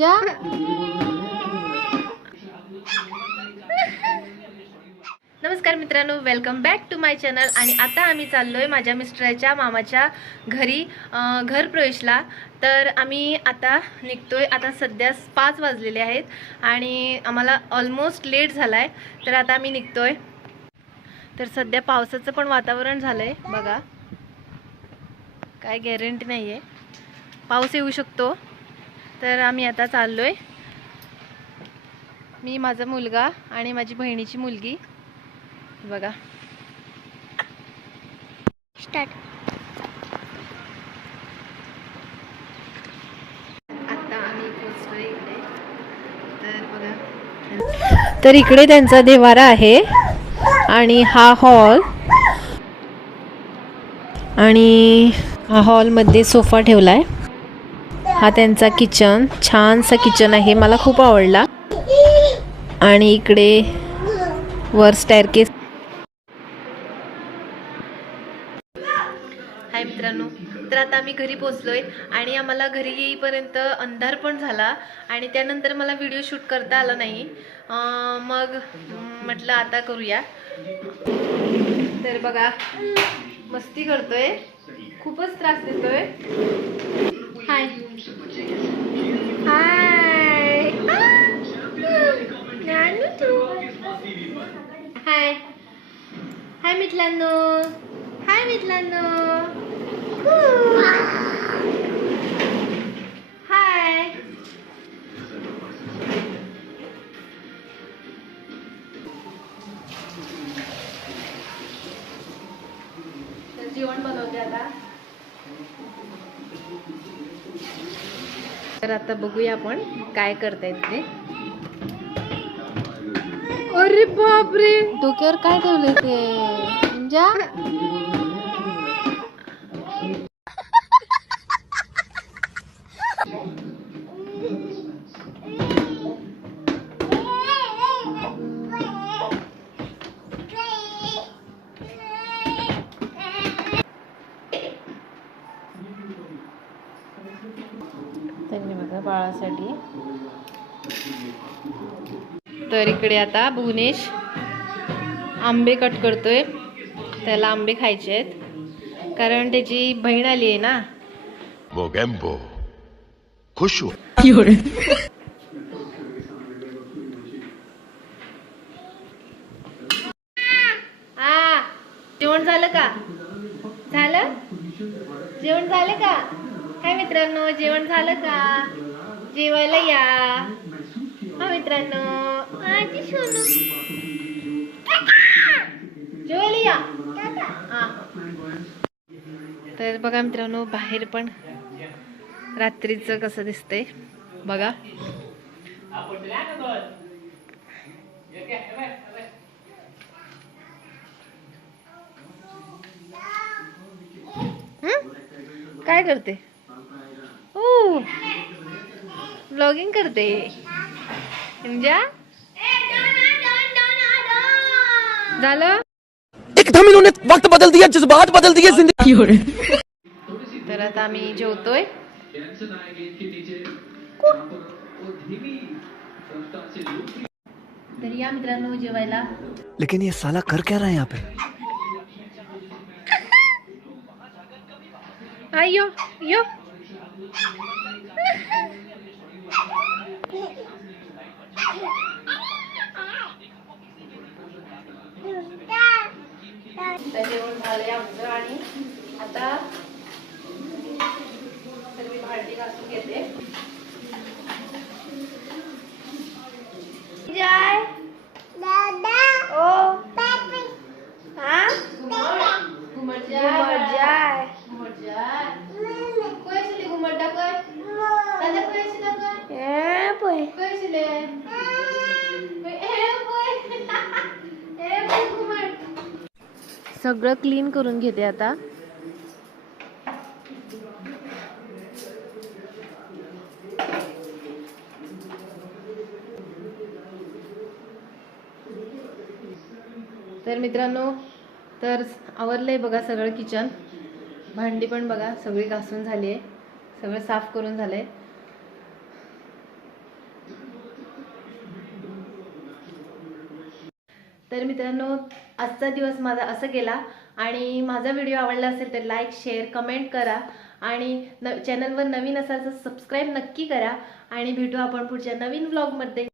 जा. नमस्कार मित्रांनो, welcome back to my channel. आणि आता आम्ही चाललोय माझ्या मिस्टराच्या मामाच्या घरी घर प्रवेशला. तर आम्ही आता निघतोय. आता सध्या 5 वाजलेले आहेत आणि आम्हाला ऑलमोस्ट लेट झालाय. तर आता आम्ही निघतोय. तर सध्या पावसाचं पण वातावरण झालंय बघा. काय गॅरंटी नाहीये, पाऊस येऊ शकतो. तर आम्ही आता चाललोय, मी, माझा मुलगा आणि माझी बहिणीची मुलगी. बघा स्टार्ट. आता आम्ही पोहोचलोय इकडे. तर बघा, तर इकडे त्यांचा देवारा आहे आणि हा हॉल, आणि हा हॉलमध्ये सोफा ठेवलाय. हा त्यांचा किचन, छानसा किचन आहे, मला खूप आवडला. आणि इकडे वर स्टेअरकेस. हाय मित्रांनो, तर आता आम्ही घरी पोहोचलोय आणि आम्हाला घरी येईपर्यंत अंधार पण झाला आणि त्यानंतर मला व्हिडिओ शूट करता आला नाही. मग म्हटलं आता करूया. तर बघा, मस्ती करतोय, खूपच त्रास देतोय. हाय हाय हाय हाय मित्रांनो, हाय मित्रांनो, हाय. तर जेवण बनवते आता. तर आता बघूया आपण काय करतायत ते. अरे बापरे, डोक्यावर काय ठेवलंय ते जा. त्यांनी बघा बाळासाठी. तर इकडे आता भुवनेश आंबे कट करतोय. त्याला आंबे खायचे आहेत कारण त्याची बहीण आली आहे ना. मोगेम्बो खुश हो. जेवण झालं का? झालं जेवण झालं का? हाय मित्रांनो, जेवण झालं का? जेवायला या. हा मित्रांनो, माझी सोनू जेवायला या. हा. तर बघा मित्रांनो, बाहेर पण रात्रीचं कसं दिसतंय बघा. काय करते? व्लॉगिंग करते. झालं. एकदम इन्होंने वक्त बदल दिया, जज्बात बदल दिए जिंदगी. तर आता आम्ही जेवतोय. तर या मित्रांनो जेवायला. लेकिन ये साला कर क्या रहा है यहाँ पे? आयो यो. जेवण झालंय आमचं आणि आता तर मी भांडी घासून घेते. जय दादा ओ पापी. हाँ घुमट जाय घुमट जाय कोयसले घुमट डाकर दादा कोयसले डाकर ए पोय कोयसले ए पोय ए पोय घुमट. सगळं क्लीन करून घेते आता. तर मित्रांनो, तर आवरलंय बघा सगळं किचन. भांडी पण बघा सगळी घासून झाली आहे, सगळं साफ करून झालंय. तर मित्रांनो, आजचा दिवस माझा असा गेला आणि माझा व्हिडिओ आवडला असेल तर लाईक, शेअर, कमेंट करा आणि चॅनलवर नवीन असाल तर सबस्क्राईब नक्की करा आणि भेटू आपण पुढच्या नवीन व्लॉगमध्ये.